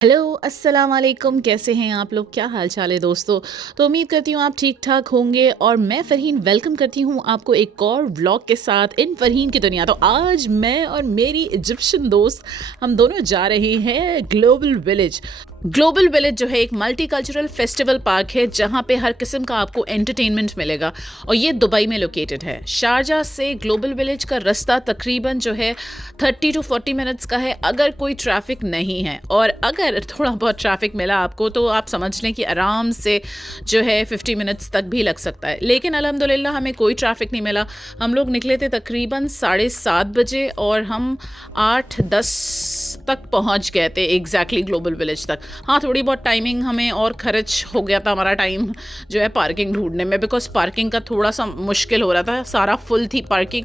Hello, अस्सलाम वालेकुम। कैसे हैं आप लोग? क्या हाल चाल है दोस्तों? तो उम्मीद करती हूँ आप ठीक-ठाक होंगे और मैं फ़रहीन वेलकम करती हूँ आपको एक और व्लॉग के साथ इन फ़रहीन की दुनिया। तो आज मैं और मेरी इजिप्शियन दोस्त हम दोनों जा रहे हैं ग्लोबल विलेज। ग्लोबल विलेज जो है एक मल्टीकल्चरल फेस्टिवल पार्क है जहाँ पे हर किस्म का आपको एंटरटेनमेंट मिलेगा और ये दुबई में लोकेटेड है। शारजाह से ग्लोबल विलेज का रास्ता तकरीबन जो है 30 टू 40 मिनट्स का है अगर कोई ट्रैफिक नहीं है, और अगर थोड़ा बहुत ट्रैफिक मिला आपको तो आप समझ लें कि आराम से जो है 50 मिनट्स तक भी लग सकता है। लेकिन अल्हम्दुलिल्लाह हमें कोई ट्रैफिक नहीं मिला। हम लोग निकले थे तकरीबन 7:30 बजे और हम 8:10 तक पहुंच गए थे एग्जैक्टली ग्लोबल विलेज तक। हाँ, थोड़ी बहुत टाइमिंग हमें और खर्च हो गया था हमारा टाइम जो है पार्किंग ढूंढने में, बिकॉज पार्किंग का थोड़ा सा मुश्किल हो रहा था, सारा फुल थी पार्किंग।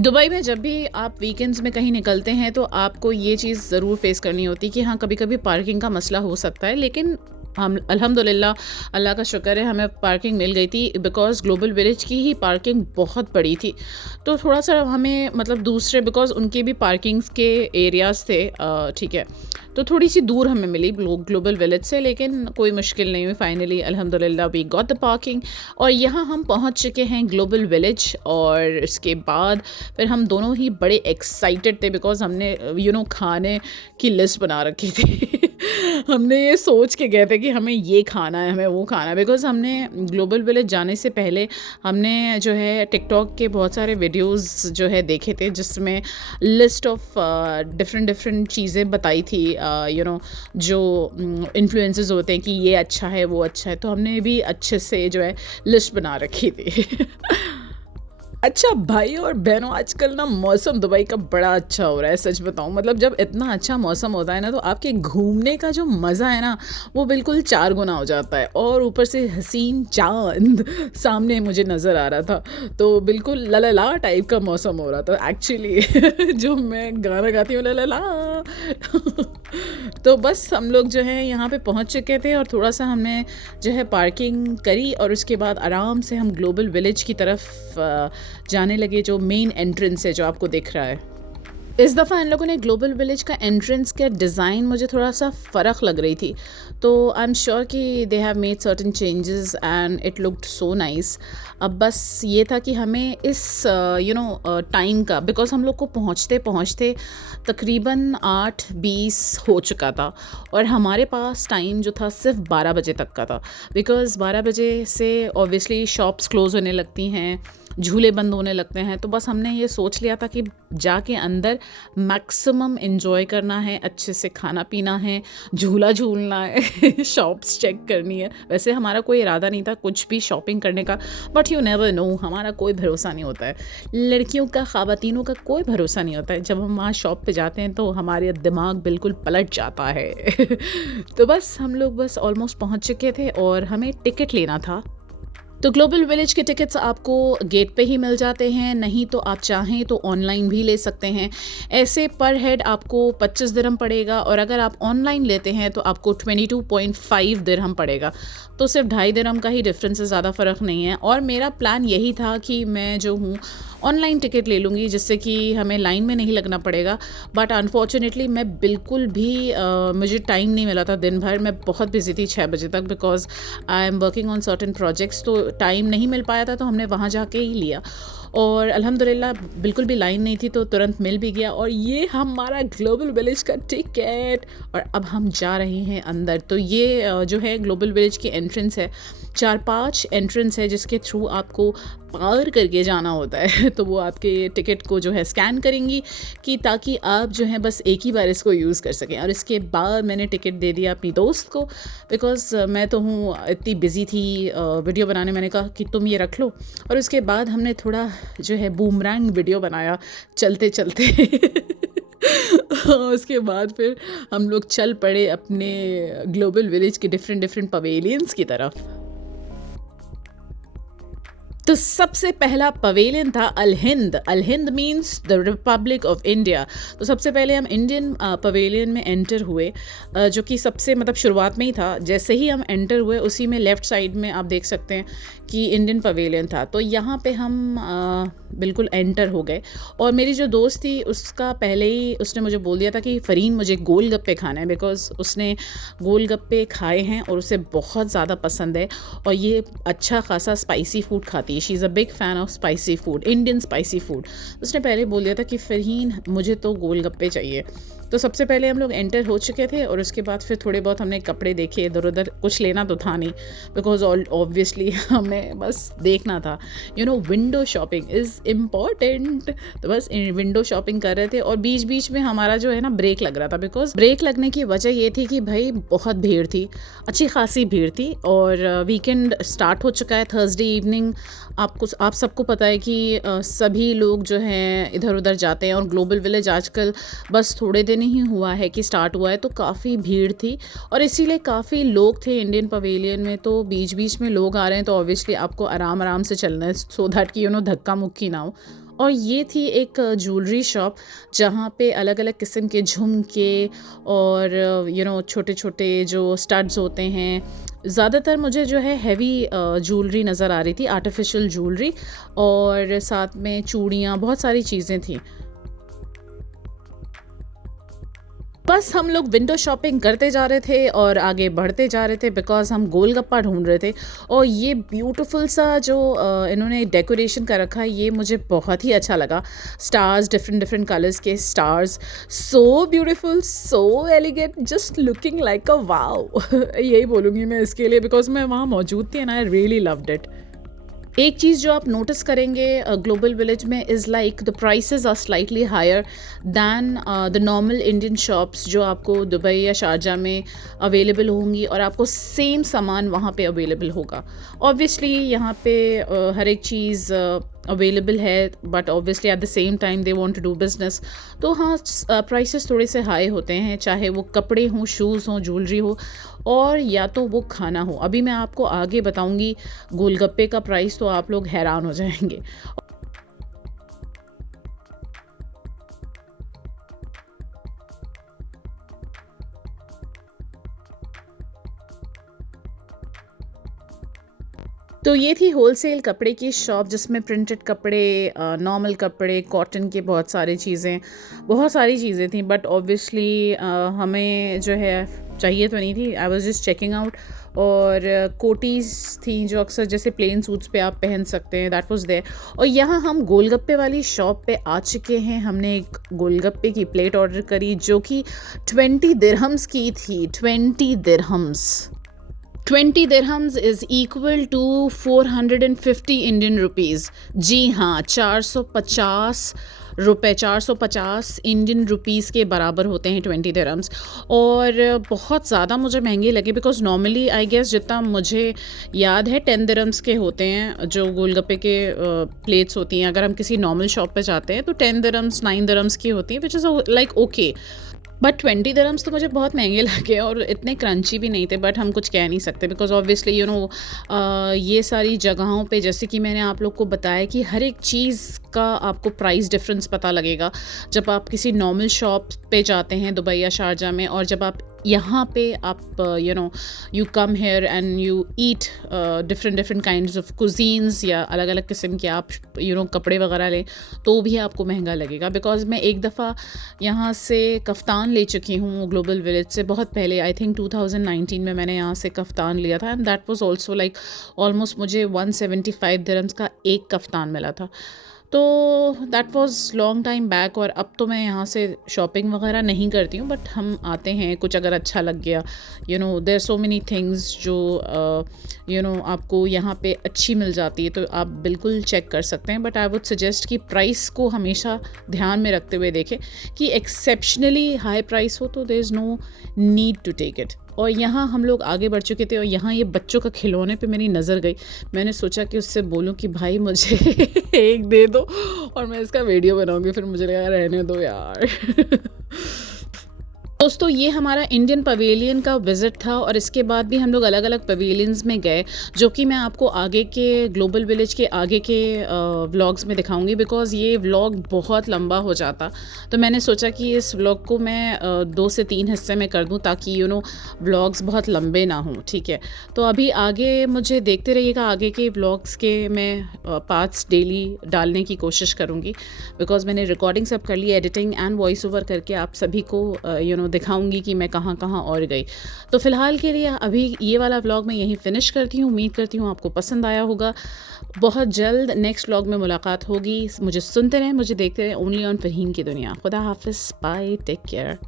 दुबई में जब भी आप वीकेंड्स में कहीं निकलते हैं तो आपको ये चीज़ ज़रूर फेस करनी होती है कि हाँ, कभी-कभी पार्किंग का मसला हो सकता है, लेकिन हम अल्हम्दुलिल्लाह अल्लाह का शुक्र है हमें पार्किंग मिल गई थी, बिकॉज़ ग्लोबल विलेज की ही पार्किंग बहुत बड़ी थी। तो थोड़ा-सा हमें मतलब दूसरे बिकॉज़ उनके भी पार्किंग्स के एरियाज़ थे, ठीक है। तो थोड़ी-सी दूर हमें मिली ग्लोबल विलेज से, लेकिन कोई मुश्किल नहीं हुई। फाइनली अल्हम्दुलिल्लाह वी गॉट द पार्किंग और यहाँ हम पहुँच चुके हैं ग्लोबल विलेज। और इसके बाद फिर हम दोनों ही बड़े एक्साइटेड थे बिकॉज़ हमने खाने की लिस्ट बना रखी थी। हमने ये सोच के गए थे कि हमें ये खाना है, हमें वो खाना है, बिकॉज़ हमने ग्लोबल विलेज जाने से पहले हमने जो है टिकटॉक के बहुत सारे वीडियोज़ जो है देखे थे जिसमें लिस्ट ऑफ डिफरेंट डिफरेंट चीज़ें बताई थी, जो इन्फ्लुएंसर्स होते हैं कि ये अच्छा है, वो अच्छा है, तो हमने भी अच्छे से जो है लिस्ट बना रखी थी। अच्छा भाई और बहनों, आजकल ना मौसम दुबई का बड़ा अच्छा हो रहा है। सच बताऊं, मतलब जब इतना अच्छा मौसम होता है ना तो आपके घूमने का जो मज़ा है ना वो बिल्कुल 4 गुना हो जाता है। और ऊपर से हसीन चांद सामने मुझे नज़र आ रहा था, तो बिल्कुल ललला टाइप का मौसम हो रहा था एक्चुअली। जो मैं गाना गाती हूँ ललला। तो बस हम लोग जो है यहाँ पे पहुँच चुके थे और थोड़ा सा हमने जो है पार्किंग करी और उसके बाद आराम से हम ग्लोबल विलेज की तरफ जाने लगे, जो मेन एंट्रेंस है जो आपको दिख रहा है। इस दफ़ा इन लोगों ने ग्लोबल विलेज का एंट्रेंस का डिज़ाइन मुझे थोड़ा सा फ़र्क लग रही थी, तो आई एम श्योर कि they have made certain changes and it looked so nice. अब बस ये था कि हमें इस टाइम का, बिकॉज़ हम लोग को पहुँचते पहुँचते तकरीबन 8:20 हो चुका था और हमारे पास टाइम जो था सिर्फ 12 बजे तक का था, बिकॉज़ 12 बजे से ऑब्वियसली शॉप्स क्लोज़ होने लगती हैं, झूले बंद होने लगते हैं। तो बस हमने ये सोच लिया था कि जाके अंदर मैक्सिमम एंजॉय करना है, अच्छे से खाना पीना है, झूला झूलना है, शॉप्स चेक करनी है। वैसे हमारा कोई इरादा नहीं था कुछ भी शॉपिंग करने का, बट यू नेवर नो, हमारा कोई भरोसा नहीं होता है। लड़कियों का, ख़वातीनों का कोई भरोसा नहीं होता है। जब हम वहाँ शॉप पे जाते हैं तो हमारे दिमाग बिल्कुल पलट जाता है। तो बस हम लोग बस ऑलमोस्ट पहुँच चुके थे और हमें टिकट लेना था। तो ग्लोबल विलेज के टिकट्स आपको गेट पे ही मिल जाते हैं, नहीं तो आप चाहें तो ऑनलाइन भी ले सकते हैं। ऐसे पर हेड आपको 25 दिरहम पड़ेगा और अगर आप ऑनलाइन लेते हैं तो आपको 22.5 दिरहम पड़ेगा। तो सिर्फ 2.5 दिरहम का ही डिफरेंस है, ज़्यादा फ़र्क नहीं है। और मेरा प्लान यही था कि मैं जो हूँ ऑनलाइन टिकट ले लूँगी जिससे कि हमें लाइन में नहीं लगना पड़ेगा। बट अनफॉर्चुनेटली मैं बिल्कुल भी मुझे टाइम नहीं मिला था दिन भर। मैं बहुत बिजी थी 6 बजे तक, because I am working on certain projects, तो टाइम नहीं मिल पाया था, तो हमने वहाँ जाके ही लिया। और अल्हम्दुलिल्लाह बिल्कुल भी लाइन नहीं थी तो तुरंत मिल भी गया और ये हमारा ग्लोबल विलेज का टिकट। और अब हम जा रहे हैं अंदर। तो ये जो है ग्लोबल विलेज की एंट्रेंस है। 4-5 एंट्रेंस है जिसके थ्रू आपको पार करके जाना होता है। तो वो आपके टिकट को जो है स्कैन करेंगी कि ताकि आप जो है बस एक ही बार इसको यूज़ कर सकें। और इसके बाद मैंने टिकट दे दिया अपनी दोस्त को, बिकॉज़ मैं तो हूँ इतनी बिज़ी थी वीडियो बनाने। मैंने कहा कि तुम ये रख लो। और उसके बाद हमने थोड़ा जो है बूमरैंग वीडियो बनाया चलते चलते। उसके बाद फिर हम लोग चल पड़े अपने ग्लोबल विलेज के डिफरेंट डिफरेंट पवेलियंस की तरफ। तो सबसे पहला पवेलियन था अल हिंद। अल हिंद means the republic of India. तो सबसे पहले हम इंडियन पवेलियन में एंटर हुए, जो कि सबसे मतलब शुरुआत में ही था। जैसे ही हम एंटर हुए उसी में लेफ़्ट साइड में आप देख सकते हैं कि इंडियन पवेलियन था। तो यहाँ पे हम बिल्कुल एंटर हो गए, और मेरी जो दोस्त थी उसका पहले ही उसने मुझे बोल दिया था कि फ़रीन मुझे गोलगप्पे खाना है, बिकॉज़ उसने गोलगप्पे खाए हैं और उसे बहुत ज़्यादा पसंद है, और ये अच्छा खासा स्पाइसी फूड खाती है। She is a big fan of spicy food, Indian spicy food. उसने पहले बोल दिया था कि फ़रहीन मुझे तो गोलगप्पे चाहिए। तो सबसे पहले हम लोग एंटर हो चुके थे, और उसके बाद फिर थोड़े बहुत हमने कपड़े देखे इधर उधर। कुछ लेना तो था नहीं, बिकॉज ऑब्वियसली हमें बस देखना था। Window shopping is important. तो बस विंडो शॉपिंग कर रहे थे, और बीच बीच में हमारा जो है ना ब्रेक लग रहा था, बिकॉज ब्रेक लगने की वजह ये थी कि भाई बहुत भीड़ थी, अच्छी खासी भीड़ थी, और वीकेंड स्टार्ट हो चुका है, थर्सडे इवनिंग। आप सबको पता है कि सभी लोग जो हैं इधर उधर जाते हैं, और ग्लोबल विलेज आजकल बस थोड़े दिन ही हुआ है कि स्टार्ट हुआ है, तो काफ़ी भीड़ थी, और इसीलिए काफ़ी लोग थे इंडियन पवेलियन में। तो बीच बीच में लोग आ रहे हैं, तो ऑब्वियसली आपको आराम आराम से चलना है, सो दैट कि धक्का मुक्की ना हो। और ये थी एक ज्वेलरी शॉप, जहाँ पे अलग अलग किस्म के झुमके और छोटे छोटे जो स्टड्स होते हैं। ज़्यादातर मुझे जो है हैवी ज्वेलरी नज़र आ रही थी, आर्टिफिशियल ज्वेलरी, और साथ में चूड़ियाँ, बहुत सारी चीज़ें थी। बस हम लोग विंडो शॉपिंग करते जा रहे थे और आगे बढ़ते जा रहे थे, बिकॉज़ हम गोलगप्पा ढूंढ रहे थे। और ये ब्यूटीफुल सा जो इन्होंने डेकोरेशन कर रखा है, ये मुझे बहुत ही अच्छा लगा। स्टार्स, डिफरेंट डिफरेंट कलर्स के stars, so beautiful, so elegant, just looking like a wow. यही बोलूँगी मैं इसके लिए, बिकॉज मैं वहाँ मौजूद थी and I really loved it. एक चीज़ जो आप नोटिस करेंगे ग्लोबल विलेज में is like the prices are slightly higher than the normal Indian shops जो आपको दुबई या शारजा में अवेलेबल होंगी, और आपको सेम सामान वहाँ पे अवेलेबल होगा। ऑब्वियसली यहाँ पे हर एक चीज़ अवेलेबल है, but obviously at the same time they want to do business. तो हाँ, प्राइसेस थोड़े से हाई होते हैं, चाहे वो कपड़े हों, शूज़ हों, ज्वेलरी हो, और या तो वो खाना हो। अभी मैं आपको आगे बताऊंगी गोलगप्पे का प्राइस, तो आप लोग हैरान हो जाएंगे। तो ये थी होलसेल कपड़े की शॉप, जिसमें प्रिंटेड कपड़े, नॉर्मल कपड़े, कॉटन के बहुत सारी चीज़ें थी, बट ऑब्वियसली हमें जो है चाहिए तो नहीं थी। I was just checking out. और कोटीज़ थी जो अक्सर जैसे प्लेन सूट्स पे आप पहन सकते हैं, दैट वाज देयर। और यहाँ हम गोलगप्पे वाली शॉप पे आ चुके हैं। हमने एक गोलगप्पे की प्लेट ऑर्डर करी, जो कि 20 दिरहम्स की थी। 20 dirhams, 20 dirhams is equal to 450 Indian rupees. जी हाँ, 450 इंडियन रुपीज़ के बराबर होते हैं 20 दिरहम्स। और बहुत ज़्यादा मुझे महंगे लगे, बिकॉज़ नॉर्मली आई गेस जितना मुझे याद है 10 दिरहम्स के होते हैं जो गोलगप्पे के प्लेट्स होती हैं। अगर हम किसी नॉर्मल शॉप पे जाते हैं तो 10 दिरहम्स, 9 दिरहम्स की होती हैं, which is like okay. But 20 dirhams तो मुझे बहुत महंगे लगे, और इतने क्रंची भी नहीं थे, बट हम कुछ कह नहीं सकते, बिकॉज ऑब्वियसली ये सारी जगहों पे, जैसे कि मैंने आप लोग को बताया कि हर एक चीज़ का आपको प्राइस डिफरेंस पता लगेगा जब आप किसी नॉर्मल शॉप पे जाते हैं दुबई या शारजा में, और जब आप यहाँ पे आप you come here and you eat different kinds of cuisines, या अलग अलग किस्म के आप कपड़े वगैरह लें, तो भी आपको महंगा लगेगा। बिकॉज मैं एक दफ़ा यहाँ से कफ्तान ले चुकी हूँ ग्लोबल विलेज से, बहुत पहले, आई थिंक 2019 में मैंने यहाँ से कफ्तान लिया था, and that was also like almost मुझे 175 दिरहम्स का एक कफ्तान मिला था। तो that was long time back, और अब तो मैं यहाँ से शॉपिंग वगैरह नहीं करती हूँ, बट हम आते हैं, कुछ अगर अच्छा लग गया, देयर सो मेनी थिंग्स जो आपको यहाँ पे अच्छी मिल जाती है, तो आप बिल्कुल चेक कर सकते हैं। बट आई वुड सजेस्ट कि प्राइस को हमेशा ध्यान में रखते हुए देखें, कि एक्सेप्शनली हाई प्राइस हो तो there is no need to take it. और यहाँ हम लोग आगे बढ़ चुके थे, और यहाँ ये बच्चों का खिलौने पे मेरी नज़र गई। मैंने सोचा कि उससे बोलूँ कि भाई मुझे एक दे दो, और मैं इसका वीडियो बनाऊँगी, फिर मुझे लगा रहने दो यार। दोस्तों ये हमारा इंडियन पवेलियन का विज़िट था और इसके बाद भी हम लोग अलग-अलग पवेलियंस में गए, जो कि मैं आपको आगे के ग्लोबल विलेज के आगे के व्लॉग्स में दिखाऊँगी बिकॉज़ ये व्लॉग बहुत लंबा हो जाता। तो मैंने सोचा कि इस व्लॉग को मैं 2 से 3 हिस्से में कर दूँ ताकि व्लॉग्स बहुत लंबे ना हों, ठीक है? तो अभी आगे मुझे देखते रहिएगा, आगे के व्लॉग्स के मैं पार्ट्स डेली डालने की कोशिश करूँगी बिकॉज़ मैंने रिकॉर्डिंग सब कर ली, एडिटिंग एंड वॉइस ओवर करके आप सभी को दिखाऊंगी कि मैं कहाँ-कहाँ और गई। तो फ़िलहाल के लिए अभी ये वाला व्लॉग मैं यहीं फ़िनिश करती हूँ। उम्मीद करती हूँ आपको पसंद आया होगा। बहुत जल्द नेक्स्ट व्लॉग में मुलाकात होगी। मुझे सुनते रहें, मुझे देखते रहें ओनली ऑन फ़रहीन की दुनिया। खुदा हाफ़िज़, बाय, टेक केयर।